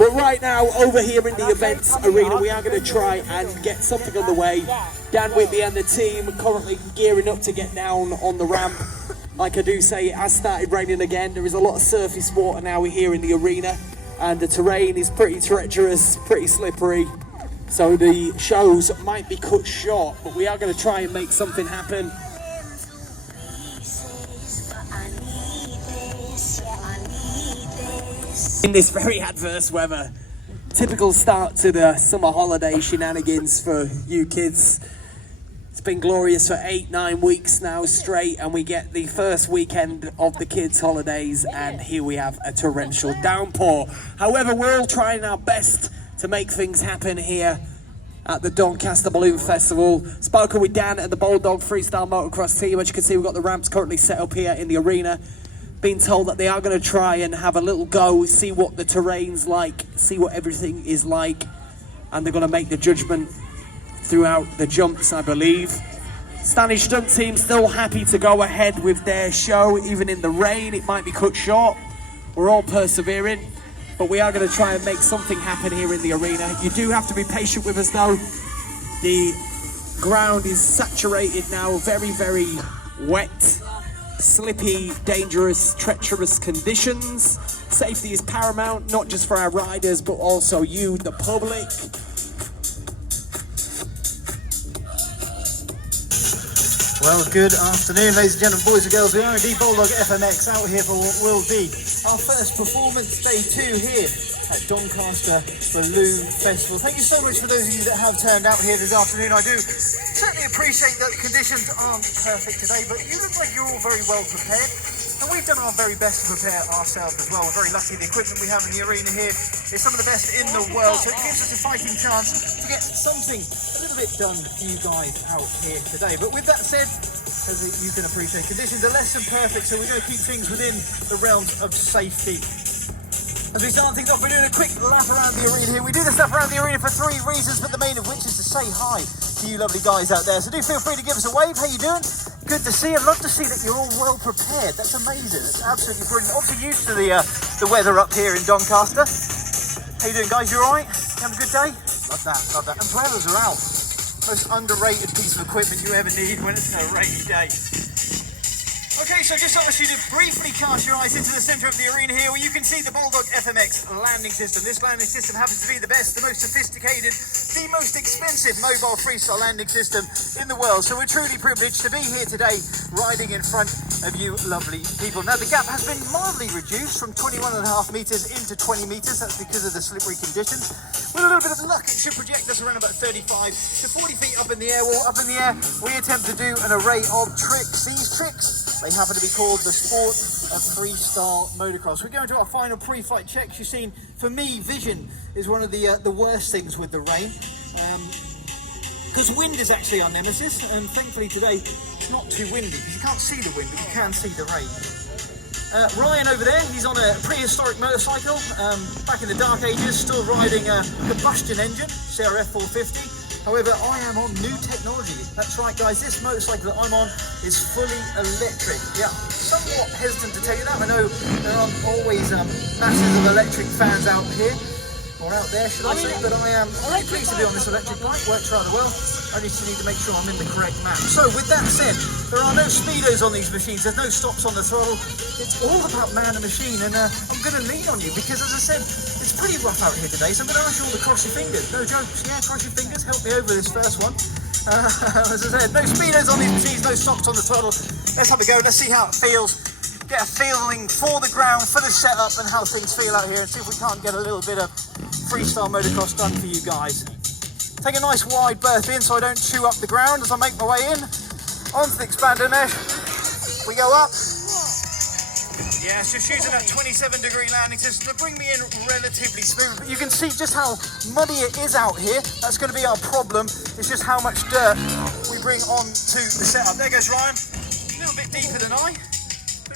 But right now, over here in the events arena, we are going to try and get something on the way. Dan Whitby and the team are currently gearing up to get down on the ramp. Like I do say, it has started raining again. There is a lot of surface water now here in the arena, and the terrain is pretty treacherous, pretty slippery. So the shows might be cut short, but we are going to try and make something happen. In this very adverse weather, typical start to the summer holiday shenanigans for you kids. It's been glorious for 8-9 weeks now straight, and we get the first weekend of the kids' holidays, and here we have a torrential downpour. However, we're all trying our best to make things happen here at the Doncaster Balloon Festival. Spoken with Dan and the Bulldog Freestyle Motocross team. As you can see, we've got the ramps currently set up here in the arena. Been told that they are going to try and have a little go, see what the terrain's like, see what everything is like, and they're going to make the judgment throughout the jumps, I believe. Standish Stunt team still happy to go ahead with their show, even in the rain. It might be cut short. We're all persevering, but we are going to try and make something happen here in the arena. You do have to be patient with us though. The ground is saturated now, very, very wet. Slippy, dangerous, treacherous conditions. Safety is paramount, not just for our riders, but also you, the public. Well, good afternoon, ladies and gentlemen, boys and girls. We are indeed Bulldog FMX out here for what will be our first performance day 2 here at Doncaster Balloon Festival. Thank you so much for those of you that have turned out here this afternoon. I do certainly appreciate that the conditions aren't perfect today, but you look like you're all very well prepared. And we've done our very best to prepare ourselves as well. We're very lucky the equipment we have in the arena here is some of the best in the world, so it gives us a fighting chance to get something a little bit done for you guys out here today. But with that said, as you can appreciate, conditions are less than perfect, so we're going to keep things within the realms of safety. As we start things off, we're doing a quick lap around the arena here. We do this lap around the arena for 3 reasons, but the main of which is to say hi to you lovely guys out there. So do feel free to give us a wave. How you doing? Good to see you. I'd love to see that you're all well prepared. That's amazing. That's absolutely brilliant. Obviously used to the weather up here in Doncaster. How you doing, guys? You all right? Having a good day? Love that, love that. Umbrellas are out. Most underrated piece of equipment you ever need when it's a rainy day. Okay, so just want you to briefly cast your eyes into the centre of the arena here, where you can see the Bulldog FMX landing system. This landing system happens to be the best, the most sophisticated, the most expensive mobile freestyle landing system in the world. So we're truly privileged to be here today, riding in front of you lovely people. Now the gap has been mildly reduced from 21.5 metres into 20 metres. That's because of the slippery conditions. With a little bit of luck, it should project us around about 35 to 40 feet up in the air. Well, up in the air, we attempt to do an array of tricks. These tricks, they happen to be called the sport of freestyle motocross. We're going to our final pre-flight checks. You've seen, for me, vision is one of the worst things with the rain. Because wind is actually our nemesis, and thankfully today it's not too windy, because you can't see the wind, but you can see the rain. Ryan over there, he's on a prehistoric motorcycle, back in the dark ages, still riding a combustion engine, CRF 450. However, I am on new technology. That's right, guys, this motorcycle that I'm on is fully electric. Yeah, somewhat hesitant to tell you that. I know there aren't always masses of electric fans out here, or out there, should I say, but I am pleased to be on this electric bike. Works rather well. I just need to make sure I'm in the correct map. So with that said, there are no speedos on these machines. There's no stops on the throttle. It's all about man and machine, and I'm going to lean on you because, as I said, it's pretty rough out here today, so I'm going to ask you all to cross your fingers. No jokes, yeah, cross your fingers. Help me over this first one. As I said, no speedos on these machines, no stops on the throttle. Let's have a go. Let's see how it feels. Get a feeling for the ground, for the setup, and how things feel out here, and see if we can't get a little bit of freestyle motocross done for you guys. Take a nice wide berth in so I don't chew up the ground as I make my way in. Onto the expander mesh. We go up. Yeah, it's just using that 27-degree landing system to bring me in relatively smooth. But you can see just how muddy it is out here. That's going to be our problem. It's just how much dirt we bring onto the setup. There goes Ryan. A little bit deeper than I.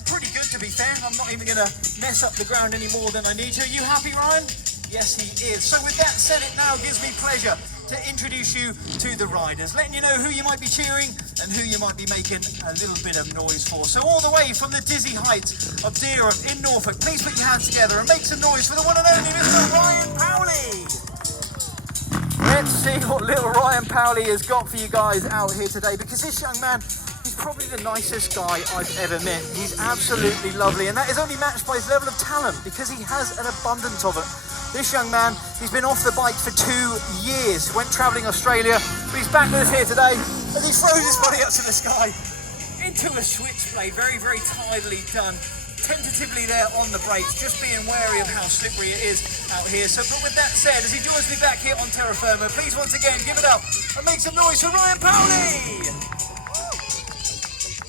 Pretty good, to be fair. I'm not even going to mess up the ground any more than I need to. Are you happy, Ryan? Yes, he is. So with that said, it now gives me pleasure to introduce you to the riders, letting you know who you might be cheering and who you might be making a little bit of noise for. So all the way from the dizzy heights of Deerham in Norfolk, please put your hands together and make some noise for the one and only Mr. Ryan. what little Ryan Powley has got for you guys out here today, because this young man, he's probably the nicest guy I've ever met. He's absolutely lovely, and that is only matched by his level of talent, because he has an abundance of it. This young man, he's been off the bike for 2 years, went travelling Australia, but he's back with us here today, and he throws his body up to the sky into a switchblade, very, very tidily done. Tentatively there on the brakes, just being wary of how slippery it is out here. So, but with that said, as he joins me back here on Terra Firma, please once again give it up and make some noise for Ryan Powley!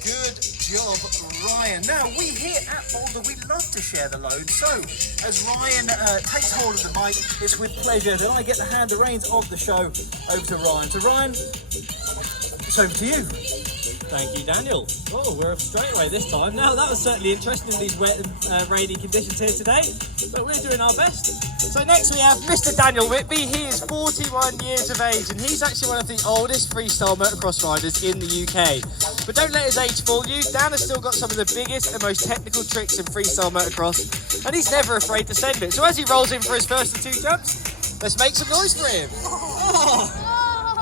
Good job, Ryan. Now, we here at Boulder, we love to share the load. So, as Ryan takes hold of the mic, it's with pleasure that I get to hand the reins of the show over to Ryan. So, Ryan, it's over to you. Thank you, Daniel. Oh, we're up straight away this time. Now, that was certainly interesting in these wet and rainy conditions here today, but we're doing our best. So next we have Mr. Daniel Whitby. He is 41 years of age, and he's actually one of the oldest freestyle motocross riders in the UK. But don't let his age fool you. Dan has still got some of the biggest and most technical tricks in freestyle motocross, and he's never afraid to send it. So as he rolls in for his first of 2 jumps, let's make some noise for him. Oh.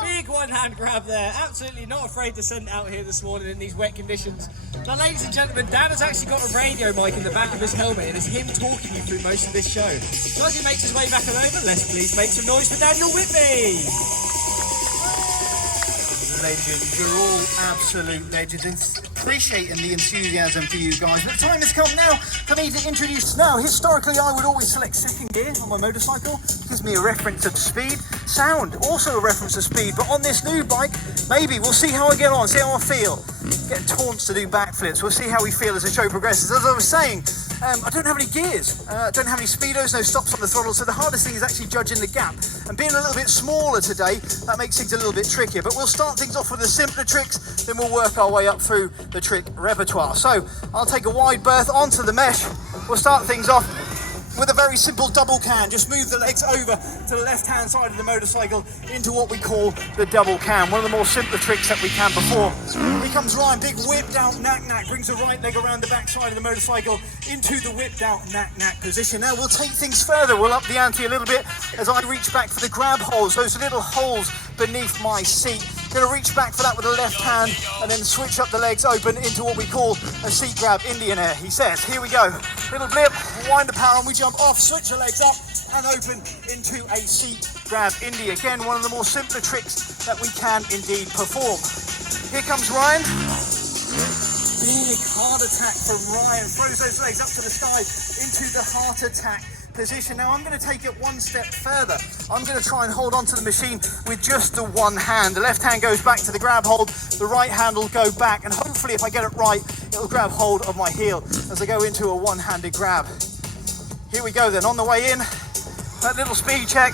Big one-hand grab there, absolutely not afraid to send it out here this morning in these wet conditions. Now, ladies and gentlemen, Dan has actually got a radio mic in the back of his helmet, and it's him talking you through most of this show. So as he makes his way back on over, let's please make some noise for Daniel Whitby. Legends, you're all absolute legends, and appreciating the enthusiasm for you guys. But the time has come now for me to introduce. Now, historically, I would always select second gear on my motorcycle. Gives me a reference of speed. Sound, also a reference of speed. But on this new bike, maybe we'll see how I get on, see how I feel. Getting taunts to do backflips. We'll see how we feel as the show progresses. As I was saying, I don't have any gears, don't have any speedos, no stops on the throttle, so the hardest thing is actually judging the gap. And being a little bit smaller today, that makes things a little bit trickier. But we'll start things off with the simpler tricks, then we'll work our way up through the trick repertoire. So I'll take a wide berth onto the mesh. We'll start things off with a very simple double can. Just move the legs over to the left-hand side of the motorcycle into what we call the double can. One of the more simpler tricks that we can perform. Here comes Ryan, big whipped out knack-knack, brings the right leg around the back side of the motorcycle into the whipped out knack-knack position. Now we'll take things further. We'll up the ante a little bit as I reach back for the grab holes, those little holes beneath my seat. Gonna reach back for that with the left hand and then switch up the legs open into what we call a seat grab Indian air, he says. Here we go. Little blip, wind the power, and we jump off, switch the legs up and open into a seat grab Indy. Again, one of the more simpler tricks that we can indeed perform. Here comes Ryan. Big heart attack from Ryan. Throws those legs up to the sky into the heart attack position. Now I'm going to take it one step further. I'm going to try and hold on to the machine with just the one hand. The left hand goes back to the grab hold, the right hand will go back, and hopefully if I get it right, it'll grab hold of my heel as I go into a one-handed grab. Here we go then, on the way in, that little speed check,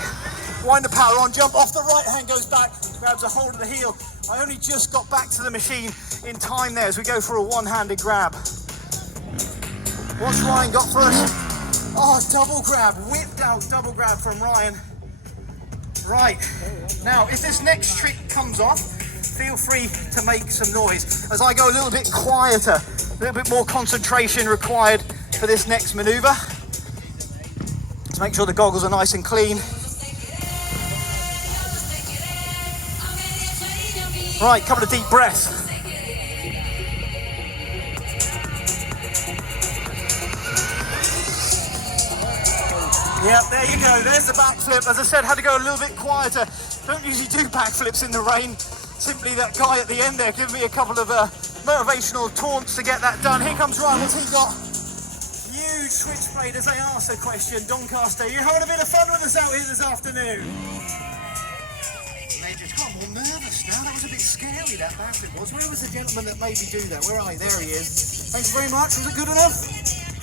wind the power on, jump off, the right hand goes back, grabs a hold of the heel. I only just got back to the machine in time there as we go for a one-handed grab. What's Ryan got for us? Oh, double grab, whipped out double grab from Ryan. Right, now if this next trick comes off, feel free to make some noise as I go a little bit quieter, a little bit more concentration required for this next maneuver. Let's make sure the goggles are nice and clean. Right, couple of deep breaths. Yep, there you go, there's the backflip. As I said, had to go a little bit quieter. Don't usually do backflips in the rain. Simply that guy at the end there giving me a couple of motivational taunts to get that done. Here comes Ryan, what's he got? Huge switchblade as I ask the question. Doncaster, you having a bit of fun with us out here this afternoon? Legends, got more nervous now. That was a bit scary, that backflip was. Where was the gentleman that made me do that? Where are you? There he is. Thanks very much. Was it good enough?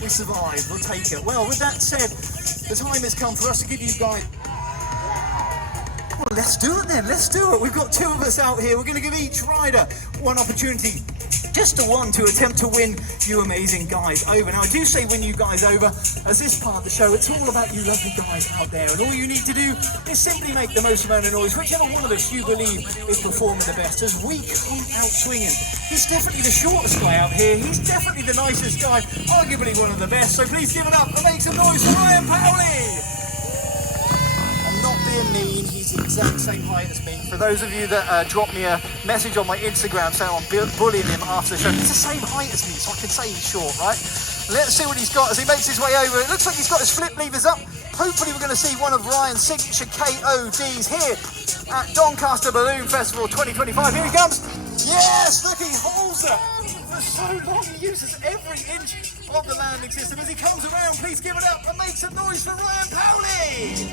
We survived. We'll take it. Well, with that said, the time has come for us to give you guys... Well, let's do it then. Let's do it. We've got 2 of us out here. We're going to give each rider one opportunity, just one, to attempt to win you amazing guys over. Now, I do say win you guys over, as this part of the show, it's all about you lovely guys out there. And all you need to do is simply make the most amount of noise, whichever one of us you believe is performing the best, as we come out swinging. He's definitely the shortest guy out here. He's definitely the nicest guy, arguably one of the best. So please give it up and make some noise for Ryan Powley. I'm not being mean, he's the exact same height as me. For those of you that drop me a message on my Instagram saying I'm bullying him after the show, he's the same height as me, so I can say he's short, right? Let's see what he's got as he makes his way over. It looks like he's got his flip levers up. Hopefully we're going to see one of Ryan's signature KODs here at Doncaster Balloon Festival 2025. Here he comes. Yes, look, he holds it. For so long, he uses every inch of the landing system. As he comes around, please give it up and make some noise for Ryan Powley.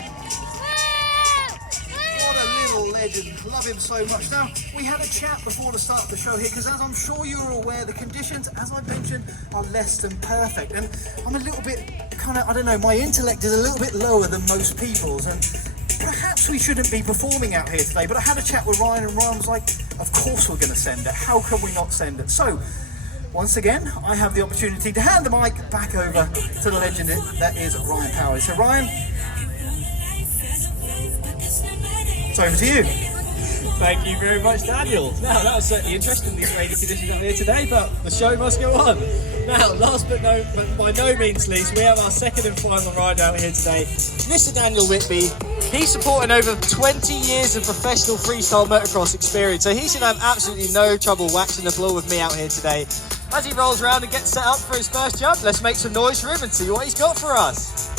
What a little legend. Love him so much. Now, we had a chat before the start of the show here, because as I'm sure you're aware, the conditions, as I mentioned, are less than perfect. And I'm a little bit kind of, I don't know, my intellect is a little bit lower than most people's. And perhaps we shouldn't be performing out here today. But I had a chat with Ryan, and Ryan was like, of course we're going to send it. How can we not send it? So, once again, I have the opportunity to hand the mic back over to the legend that is Ryan Powley. So, Ryan, it's over to you. Thank you very much, Daniel. Now, that was certainly interesting, these rainy conditions out here today, but the show must go on. Now, last but by no means least, we have our second and final ride out here today. Mr. Daniel Whitby, he's supporting over 20 years of professional freestyle motocross experience, so he should have absolutely no trouble waxing the floor with me out here today. As he rolls around and gets set up for his first jump, let's make some noise for him and see what he's got for us.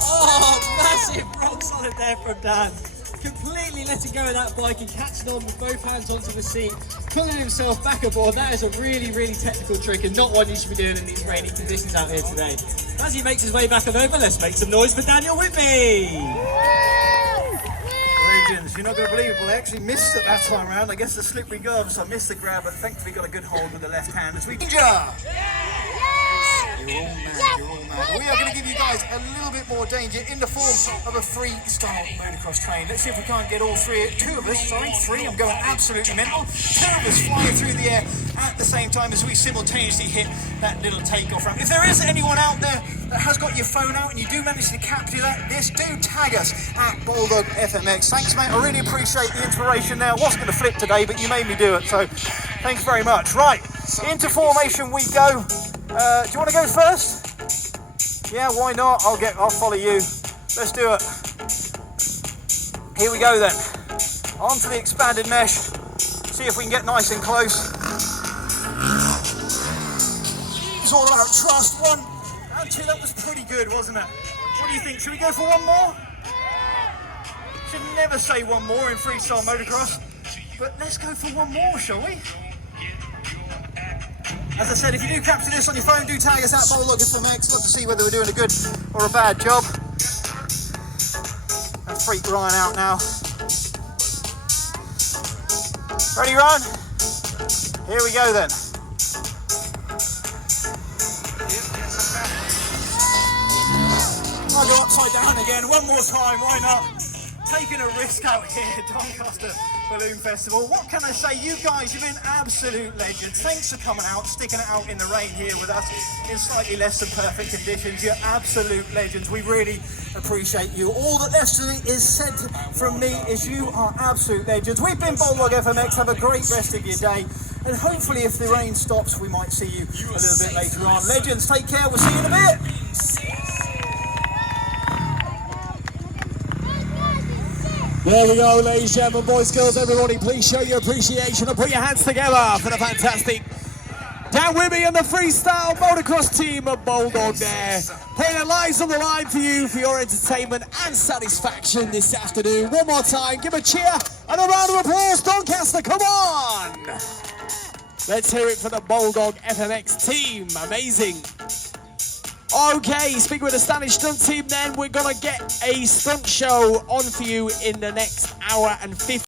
Oh, massive rock solid there from Dan. Completely letting go of that bike and catching on with both hands onto the seat, pulling himself back aboard. That is a really, really technical trick and not one you should be doing in these rainy conditions out here today. As he makes his way back on over, let's make some noise for Daniel Whitby. Legends, you're not going to believe it, but I actually missed it that time around. I guess the slippery gloves, I missed the grab, but thankfully got a good hold with the left hand as we... You're all mad, you're all mad. We are going to give you guys a little bit more danger in the form of a freestyle motocross train. Let's see if we can't get all three, I'm going absolutely mental. Two of us flying through the air at the same time as we simultaneously hit that little takeoff ramp. If there is anyone out there that has got your phone out and you do manage to capture that, do tag us at Bulldog FMX. Thanks, mate, I really appreciate the inspiration there. I wasn't going to flip today, but you made me do it, so thanks very much. Right, into formation we go. Do you want to go first? Yeah, why not? I'll follow you. Let's do it. Here we go then. Onto the expanded mesh. See if we can get nice and close. It's all about trust. One and two, that was pretty good, wasn't it? What do you think? Should we go for one more? Should never say one more in freestyle motocross. But let's go for one more, shall we? As I said, if you do capture this on your phone, do tag us at Bulldog FMX. Look to see whether we're doing a good or a bad job. And freak Ryan out now. Ready, Ryan? Here we go then. I'll go upside down again, one more time, why not? Taking a risk out here at Doncaster Balloon Festival. What can I say? You guys, you've been absolute legends. Thanks for coming out, sticking it out in the rain here with us in slightly less than perfect conditions. You're absolute legends. We really appreciate you. All that left is said from me is you are absolute legends. We've been Bulldog FMX. Have a great rest of your day. And hopefully if the rain stops, we might see you a little bit later on. Legends, take care. We'll see you in a bit. There we go, ladies and gentlemen, boys, girls, everybody, please show your appreciation and put your hands together for the fantastic Dan Whitby and the freestyle motocross team of Bulldog there. Putting their lives on the line for you, for your entertainment and satisfaction this afternoon. One more time, give a cheer and a round of applause, Doncaster, come on! Let's hear it for the Bulldog FMX team, amazing. Okay, speaking with the Standish Stunt team then, we're going to get a stunt show on for you in the next hour and 50.